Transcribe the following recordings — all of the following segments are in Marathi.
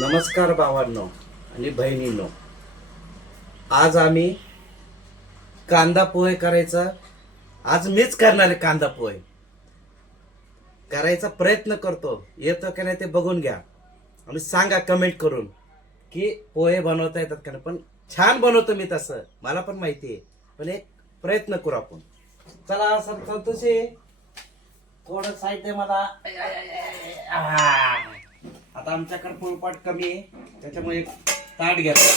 नमस्कार भावांनो आणि बहिणींनो. आज आम्ही कांदा पोहे करायचा. आज मीच करणार आहे. कांदा पोहे करायचा प्रयत्न करतो. येतं का नाही ते बघून घ्या आणि सांगा कमेंट करून की पोहे बनवता येतात का नाही. पण छान बनवतो मी, तसं मला पण माहिती आहे. पण एक प्रयत्न करू आपण. चला सर संतोषी, थोडं साहित्य मला. आता आमच्याकडे पोळपाट कमी आहे, त्याच्यामुळे एक ताट घेतला,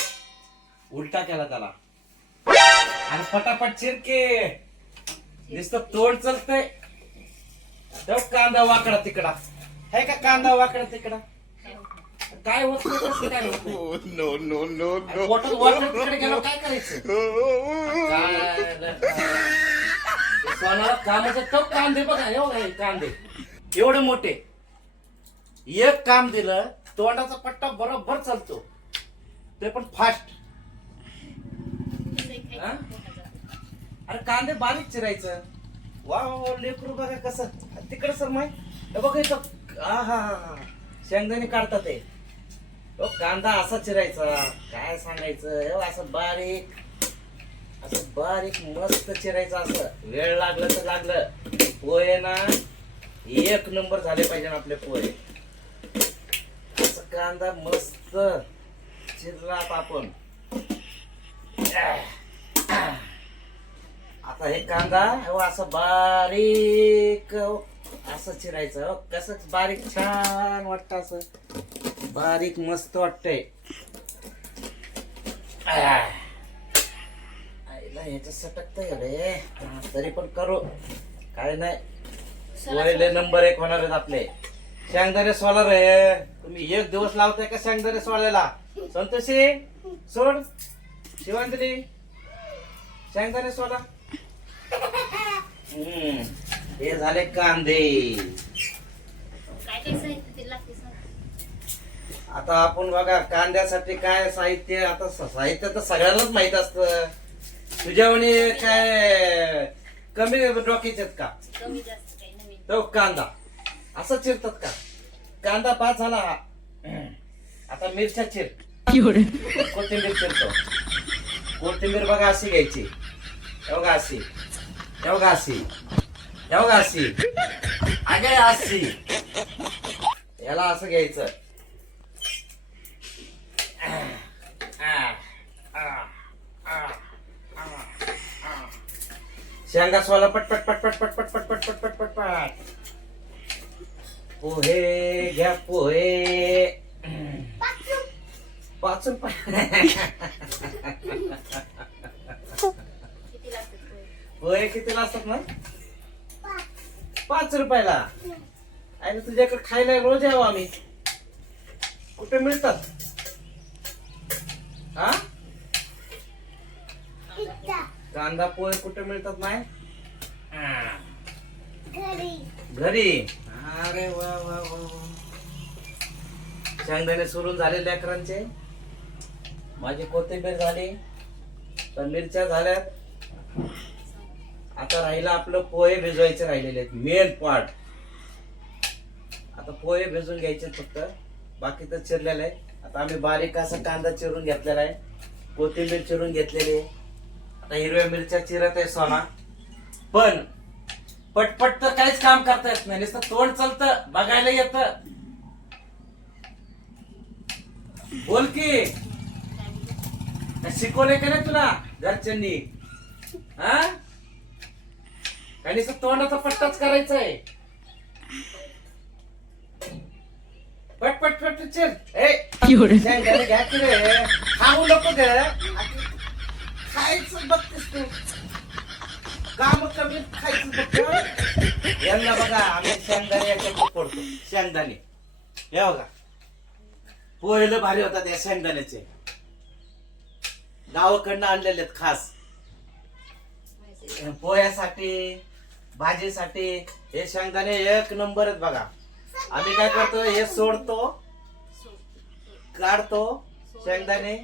उलटा केला त्याला आणि फटाफट चिरके. नुसतं तोंड चलतंय. तो कांदा वाकडा तिकडा आहे का? कांदा वाकडा तिकडा काय होत नाही, कसं काय होत नाही? No, no, no, no. पोटात वाकडा तिकडे गेलो काय करायचं? सोनाला कामाचं टप कांदे बघा, एवढे हे कांदे एवढे मोठे. एक काम दिलं, तोंडाचा पट्टा बरोबर चालतो, ते पण फास्ट. अरे कांदे बारीक चिरायचं. वा लेकरू बघा कसं तिकडे सर माहिती बघा इथं. हा शेंगदाणे काढतात ते. कांदा असा चिरायचा, काय सांगायचं. असं बारीक, असं बारीक मस्त चिरायचं. असं वेळ लागलं तर लागलं. पोहे ना एक नंबर झाले पाहिजे आपले पोहे. असं कांदा मस्त चिरला आपण. आता हे कांदा असं बारीक असं चिरायचं. कसं बारीक छान वाटतं, असं बारीक मस्त वाटतंय. ह्याच्या सटकतंय रे, तरी पण करू, काय नाही. पोहे नंबर 1 होणार आहेत आपले. शेंगदाणे सोला रे. तुम्ही एक दिवस लावताय का शेंगदाणे सोलायला? संतोषी सोड, शिवांजली शेंगदाणे सोला. हे झाले कांदे. आता आपण बघा कांद्यासाठी काय साहित्य. आता साहित्य तर सगळ्यांनाच माहित असतं. तुझ्यावणी काय कमी डोक्याचे आहेत का? तो कांदा असं चिरतात का? कांदा पाच झाला. आता मिरच्या चिर. कोथिंबीर चिरतो. कोथिंबीर बघा अशी घ्यायची. एवढा अशी, एवढा अशी, एवढा अशी, अगे अशी. याला असं घ्यायचं. शेंगा सोला पटपट पटपट पटपट पटपट पटपट पटपट. पोहे घ्या पोहे. पाच पोहे कितीला असतात ना? 5 रुपयाला. आणि तुझ्याकडे खायला रोज यावं आम्ही. कुठे मिळतात? हा कांदा पोहे कुठे मिळतात? नाही घरी. अरे वा वा वा. शेंगदाणे सुरून झाले लेकरांचे. माझी कोथिंबीर झाली, तर मिरच्या झाल्यात. आता राहिला आपलं पोहे भिजवायचे राहिलेले आहेत, मेन पार्ट. आता पोहे भिजून घ्यायचे फक्त, बाकी तर चिरलेलं आहे. आता आम्ही बारीक असा कांदा चिरून घेतलेला आहे, कोथिंबीर चिरून घेतलेली आहे. आता हिरव्या मिरच्या चिरत आहे सोना. पण पटपट तर काहीच काम करता येत नाही. नुसतं तोंड चालतं, बघायला येतं. बोल की, शिकवले का नाही तुला घरच्यांनी? हा आणि तोंडाचा पट्टाच करायचा आहे. पटपट पट चिर. शेंगदाणे घ्या की रे, खाऊ नको ग. खायचं बघतेस तू, काम कमी खायचं बघतो. यांना बघा आम्ही शेंगदाणे याच्यात पडतो. शेंगदाणे हे बघा, पोहेला भारी होतात या शेंगदाण्याचे. गावाकडनं आणलेले आहेत खास पोह्यासाठी, भाजीसाठी. हे शेंगदाणे एक नंबर आहेत बघा. आम्ही काय करतो, हे सोडतो, काढतो शेंगदाणे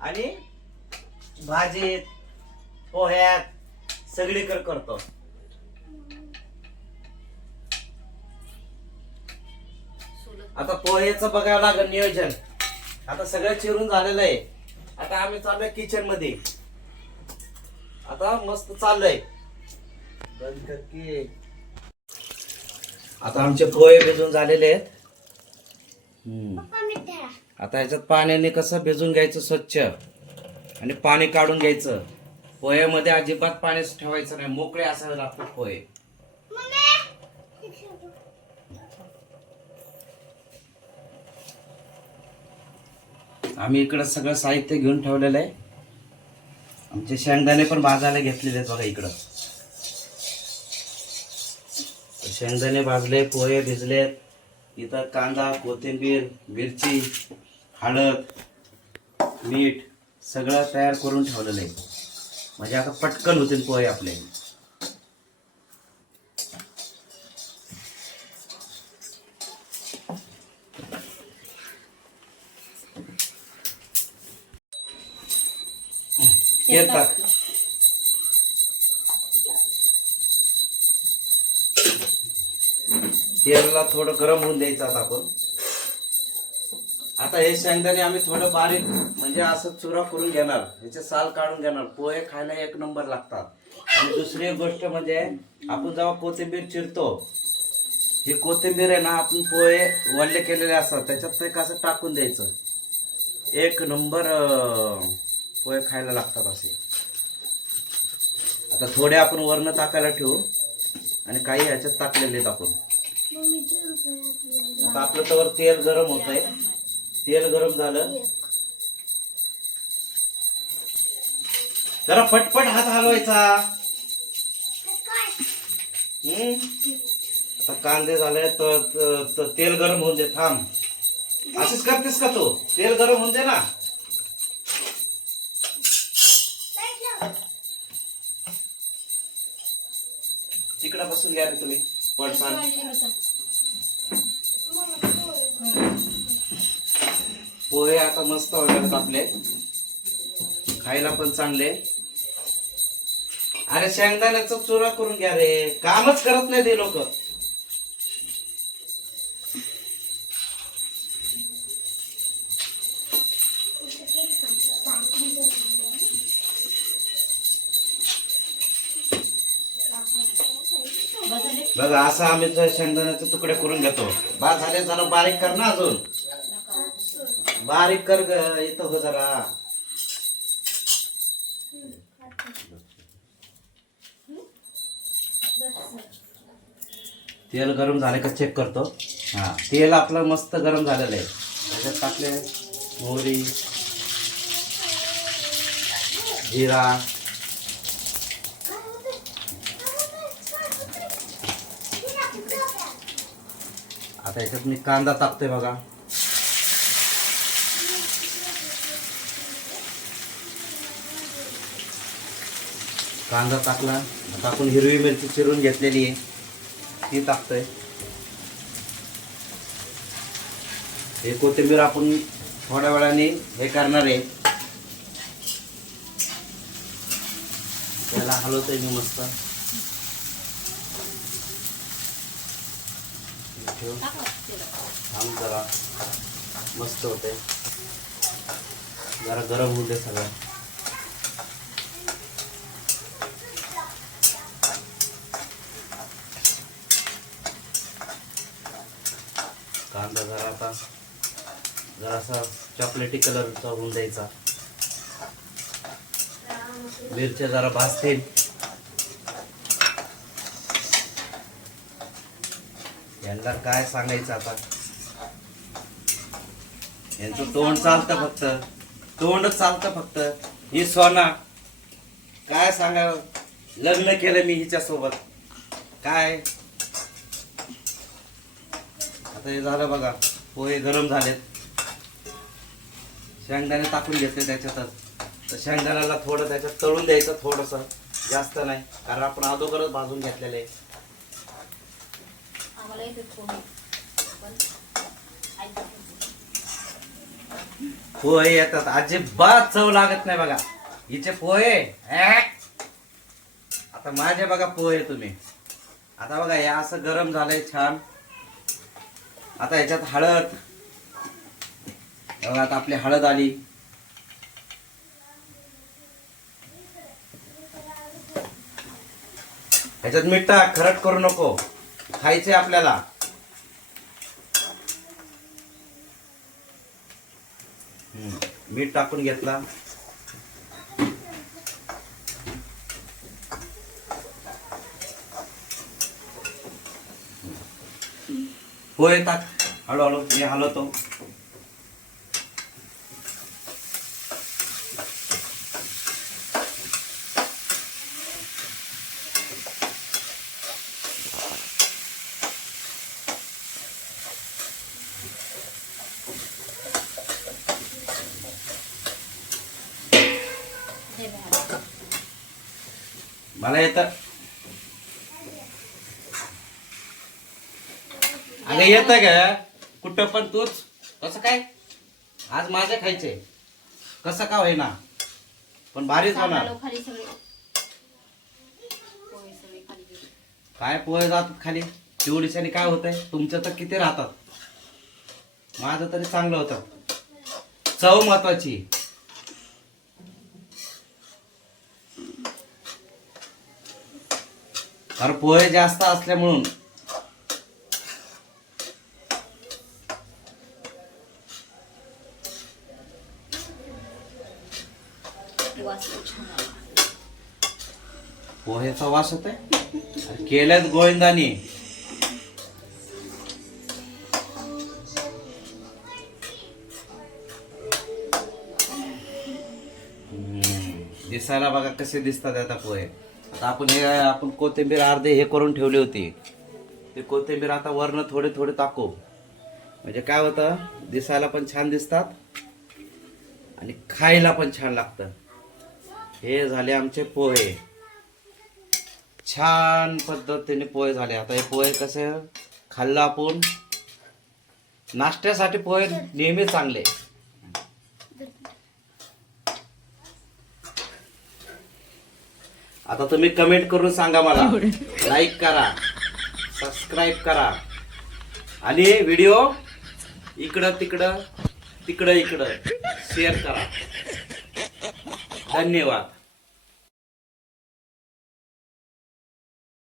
आणि भाजीत, पोह्यात सगळीकडे करतो. आता पोहेचं बघावं लागेल नियोजन. आता सगळं चिरून झालेलं आहे. आता आम्ही चाललोय किचन मध्ये. आता मस्त चाललंय. बंद कर की. आता आमचे पोहे भिजून झालेले आहेत. आता ह्याच्यात पाण्याने कसं भिजून घ्यायचं स्वच्छ आणि पाणी काढून घ्यायचं. पोह्यामध्ये अजिबात पाणीच ठेवायचं नाही, मोकळे असावे लागतात पोहे. आम्ही इकडं सगळं साहित्य घेऊन ठेवलेलं आहे. आमचे शेंगदाणे पण भाजायला घेतलेले आहेत बघा इकडं. शेंगदाणे भाजले, पोहे भिजलेत. इथं कांदा, कोथिंबीर, मिरची, हळद, मीठ सगळं तयार करून ठेवलेलं आहे. म्हणजे आता पटकन होतील पोहे आपले. तेल टाक. तेलाला थोडं गरम होऊन द्यायचं आता आपण. आता हे शेंगदाणे आम्ही थोडं बारीक म्हणजे असं चुरा करून घेणार, ह्याचे साल काढून घेणार. पोहे खायला एक नंबर लागतात. आणि दुसरी एक गोष्ट म्हणजे आपण जेव्हा कोथिंबीर चिरतो, ही कोथिंबीर आहे ना, आपण पोहे वल्ले केलेले असतात त्याच्यात ते कसं टाकून द्यायचं. एक नंबर पोहे खायला लागतात असे. आता थोडे आपण वरण टाकायला ठेवू आणि काही ह्याच्यात टाकलेले आहेत आपण. आता आपलं तर तेल गरम होत आहे. तेल गरम झालं, जरा पटपट हात हलवायचा. आता कांदे झाले तर तेल गरम होऊन दे. थांब, असंच करतेस का तू? तेल गरम होऊन दे ना. तिकडे बसून घ्या रे तुम्ही पडसाल. पोहे आता मस्त होणार आपले, खायला पण चांगले. अरे शेंगदाण्याचा चुरा करून घ्या रे, कामच करत नाही ते लोक. बघा असं आम्ही शेंगदाण्याचे तुकडे करून घेतो. बाद झाले, जरा बारीक कर ना, अजून बारीक कर इथं हो जरा. तेल गरम झाले का चेक करतो. हा, तेल आपलं मस्त गरम झालेलं आहे. त्याच्यात टाकले मोहरी, जिरा, आता याच्यात मी कांदा टाकतोय बघा. कांदा टाकला. आता आपण हिरवी मिरची चिरून घेतलेली आहे ती टाकतोय. हे कोथिंबीर आपण थोड्या वेळाने हे करणार आहे. त्याला हलवतोय मी मस्त. थांब जरा, मस्त होते. जरा गरम होऊ दे सगळं. कांदा जरा आता जरासा चॉकलेटी कलरचा होऊन द्यायचा. मिरच्या जरा भाजतील. यांना काय सांगायचं आता, यांचं तोंड चालतं फक्त, तोंडच चालतं फक्त. ही सोना काय सांगा, लग्न केलं मी हिच्या सोबत काय. आता हे झालं बघा, पोहे गरम झालेत. शेंगदाणे टाकून घेतले त्याच्यातच. तर शेंगदाण्याला थोडं त्याच्यात तळून द्यायचं, थोडस, जास्त नाही, कारण आपण अगोदरच भाजून घेतलेलं आहे. पोहे येतात, अजिबात चव लागत नाही बघा हिचे पोहे. आता माझे बघा पोहे तुम्ही. आता बघा हे असं गरम झालंय छान. आता ह्याच्यात हळद, बघा आता आपली हळद आली. ह्याच्यात मीठ टाक, खरट करू नको, खायचे आपल्याला. मीठ टाकून घेतला. पोहे टाक हळूहळू, मी हलवतो. मला येतं. अगं येतं का कुठं पण तूच कसं काय? आज माझे खायचे कसं का होईना, पण भारीच होणार. काय पोहे जातात खाली तेवढीच्याने काय होतंय? तुमचं तर किती राहतात, माझं तरी चांगलं होतं. चव महत्वाची. कारण पोहे जास्त असल्यामुळं पोहेचा वास होतोय. केल्यात गोविंदानी. दिसायला बघा कसे दिसतात आता पोहे. आता आपण कोथिंबीर अर्धे हे करून ठेवली होती, ते कोथिंबीर आता वरनं थोडे थोडे टाकू. म्हणजे काय होतं, दिसायला पण छान दिसतात आणि खायला पण छान लागतं. हे झाले आमचे पोहे. छान पद्धतीने पोहे झाले. आता हे पोहे कसे खाल्लं आपण, नाश्त्यासाठी पोहे नेहमी चांगले. आता तुम्ही कमेंट करून सांगा मला, लाईक करा, सबस्क्राईब करा आणि व्हिडिओ इकडं तिकडं तिकडं इकडं शेअर करा. धन्यवाद.